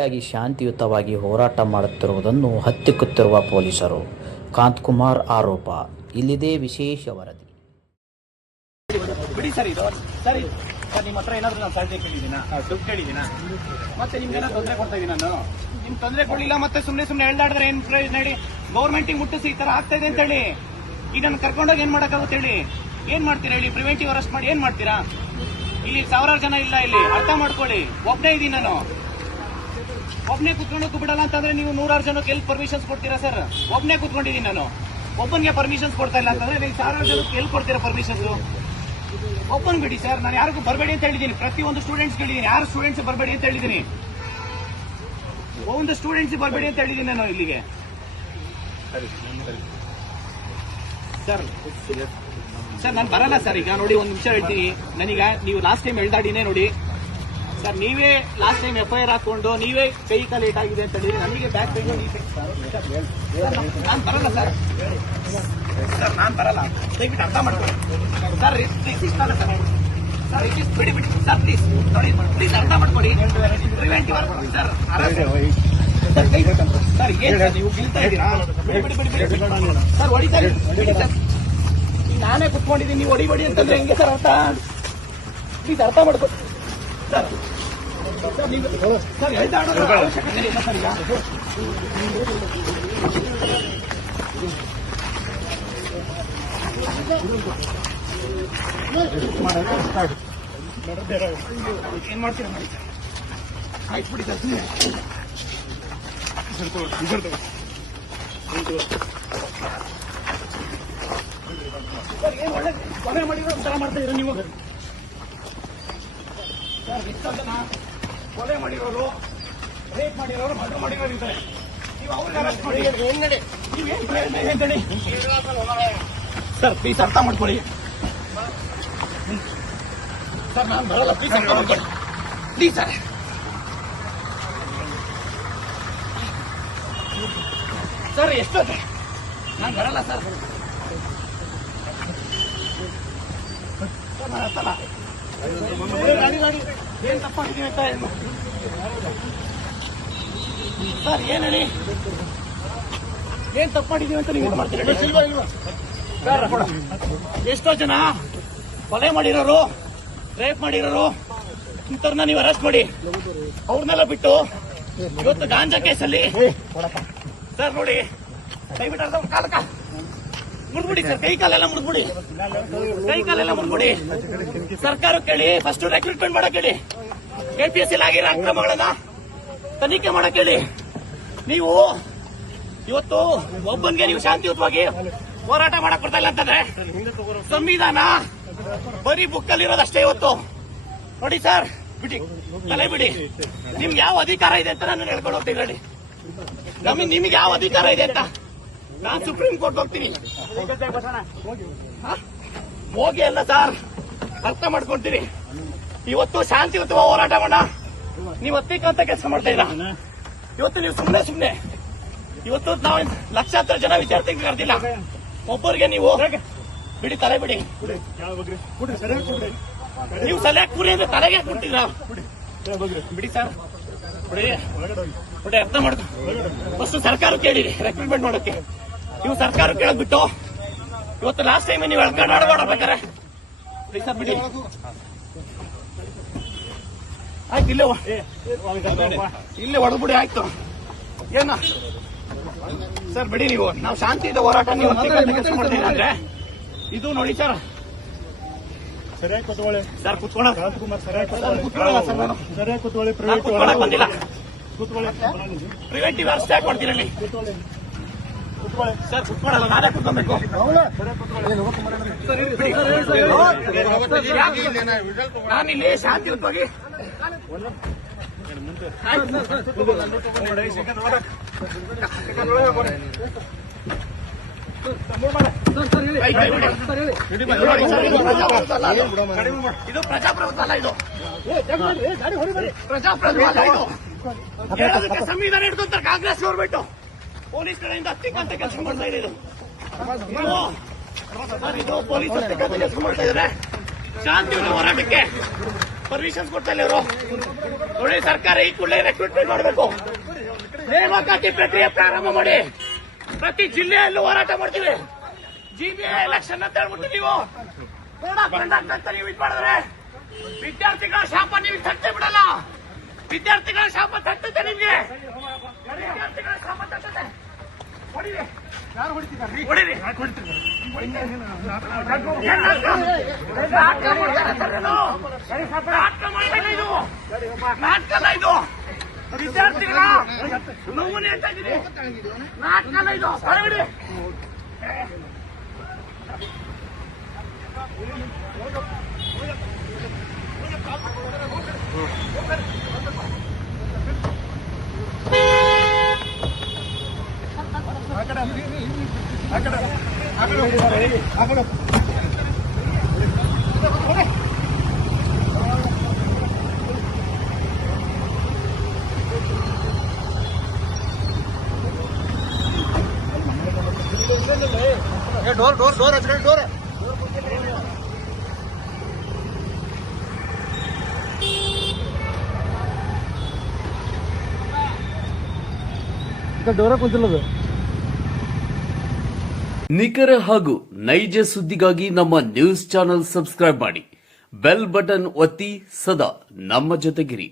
ಪ್ರತಿಯಾಗಿ ಶಾಂತಿಯುತವಾಗಿ ಹೋರಾಟ ಮಾಡುತ್ತಿರುವುದನ್ನು ಹತ್ತಿಕ್ಕುತ್ತಿರುವ ಪೊಲೀಸರು. ಕಾಂತಕುಮಾರ್ ಆರೋಪ. ಇಲ್ಲಿದೆ ವಿಶೇಷ ವರದಿ. ಬಿಡಿ ಸರ್, ಇದು ಸರ್ ನಿಮ್ಮ ಹತ್ರ ಏನಾದ್ರು ನಾನು ಸಾಧ್ಯ ಕೇಳಿದ್ದೀನ, ದುಡ್ಡು ಕೇಳಿದ್ದೀನ, ಮತ್ತೆ ನಿಮ್ಗೆಲ್ಲ ತೊಂದರೆ ಕೊಡ್ತಾ ಇದೀನಿ ನಾನು. ನಿಮ್ ತೊಂದರೆ ಕೊಡಲಿಲ್ಲ, ಮತ್ತೆ ಸುಮ್ಮನೆ ಎಳ್ದಾಡಿದ್ರೆ ಏನ್ ಪ್ರಯೋಜನ ಹೇಳಿ? ಗೌರ್ಮೆಂಟಿಗೆ ಮುಟ್ಟಿಸಿ ಈ ತರ ಆಗ್ತಾ ಇದೆ ಅಂತ ಹೇಳಿ ಈಗ ನನ್ನ ಕರ್ಕೊಂಡೋಗಿ ಏನ್ ಮಾಡಕ್ಕಾಗುತ್ತೆ ಹೇಳಿ? ಏನ್ ಮಾಡ್ತೀರಾ ಹೇಳಿ? ಪ್ರಿವೆಂಟಿವ್ ಅರೆಸ್ಟ್ ಮಾಡಿ ಏನ್ ಮಾಡ್ತೀರಾ? ಇಲ್ಲಿ ಸಾವಿರಾರು ಜನ ಇಲ್ಲ, ಇಲ್ಲಿ ಅರ್ಥ ಮಾಡ್ಕೊಳ್ಳಿ. ಒಬ್ಬನೇ ಇದೀನಿ ನಾನು, ಒಬ್ಬನೇ ಕುತ್ಕೊಂಡೋಗು ಬಿಡಲ್ಲ ಅಂತಂದ್ರೆ ನೀವು ನೂರಾರು ಜನಕ್ಕೆ ಎಲ್ಲಿ ಪರ್ಮಿಷನ್ಸ್ ಕೊಡ್ತೀರಾ ಸರ್? ಒಬ್ಬನೇ ಕುತ್ಕೊಂಡಿದ್ದೀನಿ ನಾನು, ಒಬ್ಬನಿಗೆ ಪರ್ಮಿಷನ್ಸ್ ಕೊಡ್ತಾ ಇಲ್ಲ ಅಂತಂದ್ರೆ ನೀವು ಸಾವಿರಾರು ಜನಕ್ಕೆ ಎಲ್ಲಿ ಕೊಡ್ತೀರಾ ಪರ್ಮಿಷನ್ಸ್? ಓಪನ್ ಬಿಡಿ ಸರ್, ನಾನು ಯಾರಿಗೂ ಬರಬೇಡಿ ಅಂತ ಹೇಳಿದ್ದೀನಿ. ಪ್ರತಿಯೊಂದು ಸ್ಟೂಡೆಂಟ್ಸ್ ಹೇಳಿದ್ದೀನಿ, ಯಾರು ಸ್ಟೂಡೆಂಟ್ಸ್ ಬರಬೇಡಿ ಅಂತ ಹೇಳಿದ್ದೀನಿ. ಒಂದು ಸ್ಟೂಡೆಂಟ್ಸ್ ಬರಬೇಡಿ ಅಂತ ಹೇಳಿದ್ದೀನಿ ನಾನು ಇಲ್ಲಿಗೆ. ಸರ್ ಸರ್ ನಾನು ಬರಲ್ಲ ಸರ್. ಈಗ ನೋಡಿ, ಒಂದು ನಿಮಿಷ ಹೇಳ್ತೀನಿ. ನನಗ ನೀವು ಲಾಸ್ಟ್ ಟೈಮ್ ಎಳ್ದಾಡಿನೇ ನೋಡಿ ಸರ್, ನೀವೇ ಲಾಸ್ಟ್ ಟೈಮ್ FIR ಹಾಕೊಂಡು ನೀವೇ ಕೈ ಕಾಲು ಲೇಟ್ ಆಗಿದೆ ಅಂತ ಹೇಳಿ ನನಗೆ ಬ್ಯಾಕ್ ಪೇನ್. ನಾನು ಬರಲ್ಲ ಸರ್, ಸರ್ ನಾನು ಬರಲ್ಲ, ದಯವಿಟ್ಟು ಅರ್ಥ ಮಾಡ್ಕೊಳ್ಳಿ ಸರ್. ಇಷ್ಟ ಅಲ್ಲ ಸರ್, ಸರ್ ಇಟ್ ಬಿಡಿ ಬಿಡಿ ಸರ್, ಪ್ಲೀಸ್ ನೋಡಿ, ಪ್ಲೀಸ್ ಅರ್ಥ ಮಾಡ್ಕೊಳ್ಳಿ. ಪ್ರಿವೆಂಟಿವ್ ಸರ್, ಸರ್ ಏನ್ ಸರ್ ನೀವು ಗಿಲ್ತಾ ಇದ್ದೀರಾ? ಬಿಡಿ ಬಿಡಿ ಬಿಡಿ ಬಿಡಿ ಸರ್, ಹೊಡಿತಾರೆ ಬಿಡಿ ಸರ್. ನಾನೇ ಕುತ್ಕೊಂಡಿದ್ದೀನಿ, ನೀವು ಹೊಡಿ ಅಂತಂದ್ರೆ ಹೆಂಗೆ ಸರ್ ಅರ್ಥ? ಪ್ಲೀಸ್ ಅರ್ಥ ಮಾಡ್ಕೊಳ್ಳಿ ಸರ್. ಸರ್ ನೀವು ಸರ್ ಎಳ್ದಾಡೋದ್ರ ಅವಶ್ಯಕತೆ ಇಲ್ಲ ಸರ್. ಈಗ ಏನ್ ಮಾಡ್ತೀರಾ ಮಾಡಿ ಸರ್? ಆಯ್ತು ಬಿಡಿ ಸರ್, ಸರ್ ಏನ್ ಒಳ್ಳೆ ಕೊಲೆ ಮಾಡಿರೋ ತರ ಮಾಡ್ತಾ ಇದ್ದೀರಾ ನೀವು ಸರ್. ಎಷ್ಟೋ ಜನ ಕೊಲೆ ಮಾಡಿರೋರು, ರೇಪ್ ಮಾಡಿರೋರು, ಮರ್ಡರ್ ಮಾಡಿರೋರು ಇದ್ದಾರೆ. ನೀವು ಅವ್ರಿಗೆ ಅರೆಸ್ಟ್ ಮಾಡಿ ನೀವೇನ್ ಪ್ರಯೋಜನ ಇದೆ ಅಂತೇಳಿ ಸರ್. ಪ್ಲೀಸ್ ಅರ್ಥ ಮಾಡ್ಕೊಳ್ಳಿ ಸರ್, ನಾನು ಬರಲ್ಲ. ಪ್ಲೀಸ್ ಅರ್ಥ ಮಾಡ್ಕೊಳ್ಳಿ ಪ್ಲೀಸ್ ಸರ್. ಸರ್ ಎಷ್ಟೊತ್ತೆ ನಾನು ಬರಲ್ಲ ಸರ್. ಸರ್ ನಾನು ಅರ್ಥಲ್ಲ, ಏನ್ ತಪ್ಪಾಗಿದ್ದೀವಿ ಅಂತ ಸರ್. ಏನ್ ಹೇಳಿ, ಏನ್ ತಪ್ಪು ಮಾಡಿದೀವಿ ಅಂತ ನೀವು ಮಾಡ್ತೀರಿ ಸರ್? ಎಷ್ಟೋ ಜನ ಕೊಲೆ ಮಾಡಿರೋರು, ರೇಪ್ ಮಾಡಿರೋರು ಇಂಥವ್ರನ್ನ ನೀವು ಅರೆಸ್ಟ್ ಮಾಡಿ ಅವ್ರನ್ನೆಲ್ಲ ಬಿಟ್ಟು ಇವತ್ತು ಗಾಂಜಾ ಕೇಸಲ್ಲಿ ಸರ್ ನೋಡಿ, ದಯವಿಟ್ಟು ಅರ್ಧ ಕಾಲಕ ಮುಡ್ಬಿಡಿ ಸರ್, ಕೈ ಕಾಲೆಲ್ಲ ಮುಡ್ಬಿಡಿ, ಕೈ ಕಾಲೆಲ್ಲ ಮುಡ್ಬಿಡಿ. ಸರ್ಕಾರ ಕೇಳಿ, ಫಸ್ಟ್ ರೆಕ್ರೂಟ್ಮೆಂಟ್ ಮಾಡಕ್ ಹೇಳಿ, KPSC ಆಗಿರೋ ಅಕ್ರಮಗಳನ್ನ ತನಿಖೆ ಮಾಡಕ್ ಹೇಳಿ. ನೀವು ಇವತ್ತು ಒಬ್ಬನಿಗೆ ನೀವು ಶಾಂತಿಯುತವಾಗಿ ಹೋರಾಟ ಮಾಡಕ್ ಬರ್ತಾ ಇಲ್ಲ ಅಂತಂದ್ರೆ ಸಂವಿಧಾನ ಬರೀ ಬುಕ್ಕಲ್ಲಿ ಇರೋದಷ್ಟೇ ಇವತ್ತು. ನೋಡಿ ಸರ್, ಬಿಡಿ ತಲೆ ಬಿಡಿ. ನಿಮ್ಗೆ ಯಾವ ಅಧಿಕಾರ ಇದೆ ಅಂತ ನಾನು ಹೇಳ್ಕೊಂಡು ಹೋಗ್ತೀನಿ ನೋಡಿ. ನಿಮ್ಗೆ ಯಾವ ಅಧಿಕಾರ ಇದೆ ಅಂತ ನಾನು ಸುಪ್ರೀಂ ಕೋರ್ಟ್ ಹೋಗ್ತೀನಿ. ಹೋಗಿ ಅಲ್ಲ ಸರ್, ಅರ್ಥ ಮಾಡ್ಕೊಳ್ತೀನಿ. ಇವತ್ತು ಶಾಂತಿಯುತ ಹೋರಾಟ ಮಾಡ, ನೀವು ಹತ್ತಿಕ್ಕಂತ ಕೆಲಸ ಮಾಡ್ತಾ ಇಲ್ಲ. ಇವತ್ತು ನೀವು ಸುಮ್ಮನೆ ಇವತ್ತು ನಾವು ಲಕ್ಷಾಂತರ ಜನ ವಿದ್ಯಾರ್ಥಿಗಳು ಕರೆದಿಲ್ಲ, ಒಬ್ಬರಿಗೆ ನೀವು ಬಿಡಿ, ತಲೆ ಬಿಡಿ. ನೀವು ಸರಿಯಾಗಿ ಕೂರಿ ಅಂದ್ರೆ ತಲೆಗೆ ಕೊಡ್ತೀರಾ? ಬಿಡಿ ಸರ್, ಬಿಡಿ ಅರ್ಥ ಮಾಡ್ಕೊ. ಫಸ್ಟ್ ಸರ್ಕಾರ ಕೇಳಿರಿ ರೆಕ್ರೂಟ್ಮೆಂಟ್ ಮಾಡೋಕೆ. ನೀವು ಸರ್ಕಾರ ಕೇಳದ್ಬಿಟ್ಟು ಇವತ್ತು ಲಾಸ್ಟ್ ಟೈಮ್ ನೀವು ಎಳ್ಕೊಂಡು ಆಡ್ಬೇಕಾರೆ ಬಿಡಿ ಸರ್, ಬಿಡಿ. ಆಯ್ತು, ಇಲ್ಲೇ ಹೊಡೆದ್ಬಿಡಿ. ಆಯ್ತು, ಏನ ಸರ್ ಬಿಡಿ. ನೀವು ನಾವು ಶಾಂತಿಯುತ ಹೋರಾಟ ನೀವು ಕೆಲಸ ಮಾಡ್ತೀವಿ ಅಂದ್ರೆ ಇದು ನೋಡಿ ಸರ್. ಸರಿಯಾಗಿ ಕೂತ್ಕೊಳ್ಳಿ ಸರ್, ಕುತ್ಕೊಳ್ಳ ಕುತ್ಕೊಳ್ಳಿ ಸರ್. ನಾನು ಸರಿಯಾಗಿ ಕೂತ್ಕೊಳ್ಳಿ. ಬಂದಿಲ್ಲ, ಕೂತ್ಕೊಳ್ಳಿ. ಪ್ರಿವೆಂಟಿವ್ ಅರೆಸ್ಟ್ ಯಾಕೆ ಮಾಡ್ತೀರಲ್ಲಿ? ಸರ್ ಕುತ್ಕೊಳ್ಳಲ್ಲ, ನಾನೇ ಕುತ್ಕೊಬೇಕು. ನಾನಿಲ್ಲಿ ಶಾಂತಿಯುತವಾಗಿ ಇದು ಪ್ರಜಾಪ್ರಭುತ್ವ ಅಲ್ಲ, ಇದು ಪ್ರಜಾಪ್ರಭುತ್ವ ಅಲ್ಲ. ಇದು ಹೇಳೋದಕ್ಕೆ ಸಂವಿಧಾನ ಹಿಡ್ಕೊಂತಾರೆ ಕಾಂಗ್ರೆಸ್ ಗೌರ್ಮೆಂಟ್. ಪೊಲೀಸ್ ಕಡೆಯಿಂದ ಹತ್ತಿಕ್ಕಂತ ಕೆಲಸ ಮಾಡ್ತಾ ಇದೆ ಇದು. ಇದು ಪೊಲೀಸ್ ಹತ್ತಿಕ್ಕಂತ ಕೆಲಸ ಮಾಡ್ತಾ ಇದ್ದಾರೆ ಶಾಂತಿಯುತ ಹೋರಾಟಕ್ಕೆ. ಪರ್ಮಿಷನ್ಸ್ ಕೊಡ್ತಾ ಇಲ್ಲ ಇವರು. ನೋಡಿ, ಸರ್ಕಾರ ಈ ಕೂಡಲೇ ರೆಕ್ರೂಟ್ಮೆಂಟ್ ಮಾಡಬೇಕು, ನೇಮಕಾತಿ ಪ್ರಕ್ರಿಯೆ ಪ್ರಾರಂಭ ಮಾಡಿ. ಪ್ರತಿ ಜಿಲ್ಲೆಯಲ್ಲೂ ಹೋರಾಟ ಮಾಡ್ತೀವಿ. ಜಿಬಿಎ ಎಲೆಕ್ಷನ್ ಅಂತ ಹೇಳ್ಬಿಟ್ಟು ನೀವು ಅಂತ ನೀವು ಇದು ಮಾಡಿದ್ರೆ ವಿದ್ಯಾರ್ಥಿಗಳ ಶಾಪ ನೀವು ತಟ್ಟೆ ಬಿಡಲ್ಲ. ವಿದ್ಯಾರ್ಥಿಗಳ ಶಾಪ ತಟ್ಟುತ್ತೆ ನಿಮ್ಗೆ. ವಿದ್ಯಾರ್ಥಿಗಳ ಶಾಪ ತಟ್ಟುತ್ತೆ. ಹೊಡಿರಿ. ಯಾರು ಹೊಡಿತಿದ್ದಾರೆ? ಹೊಡಿರಿ. ನಾಟಕ ಇದು. ವಿದ್ಯಾರ್ಥಿಗಳ ನೋವು ಹೇಳ್ತಾ ಇದ್ದೀನಿ. ನಾಟಕ ಇದು. ಹೊರಬಿಡಿ. ಡೋರ್ ಹಚ್ಕೊಂಡು ಡೋರ್ ಡೋರ ಕುಂತಿಲ್ಲದು. ನಿಖರ ಹಾಗೂ ನೈಜ ಸುದ್ದಿಗಾಗಿ ನಮ್ಮ ನ್ಯೂಸ್ ಚಾನೆಲ್ ಸಬ್ಸ್ಕ್ರೈಬ್ ಮಾಡಿ, ಬೆಲ್ ಬಟನ್ ಒತ್ತಿ ಸದಾ ನಮ್ಮ ಜೊತೆಗಿರಿ.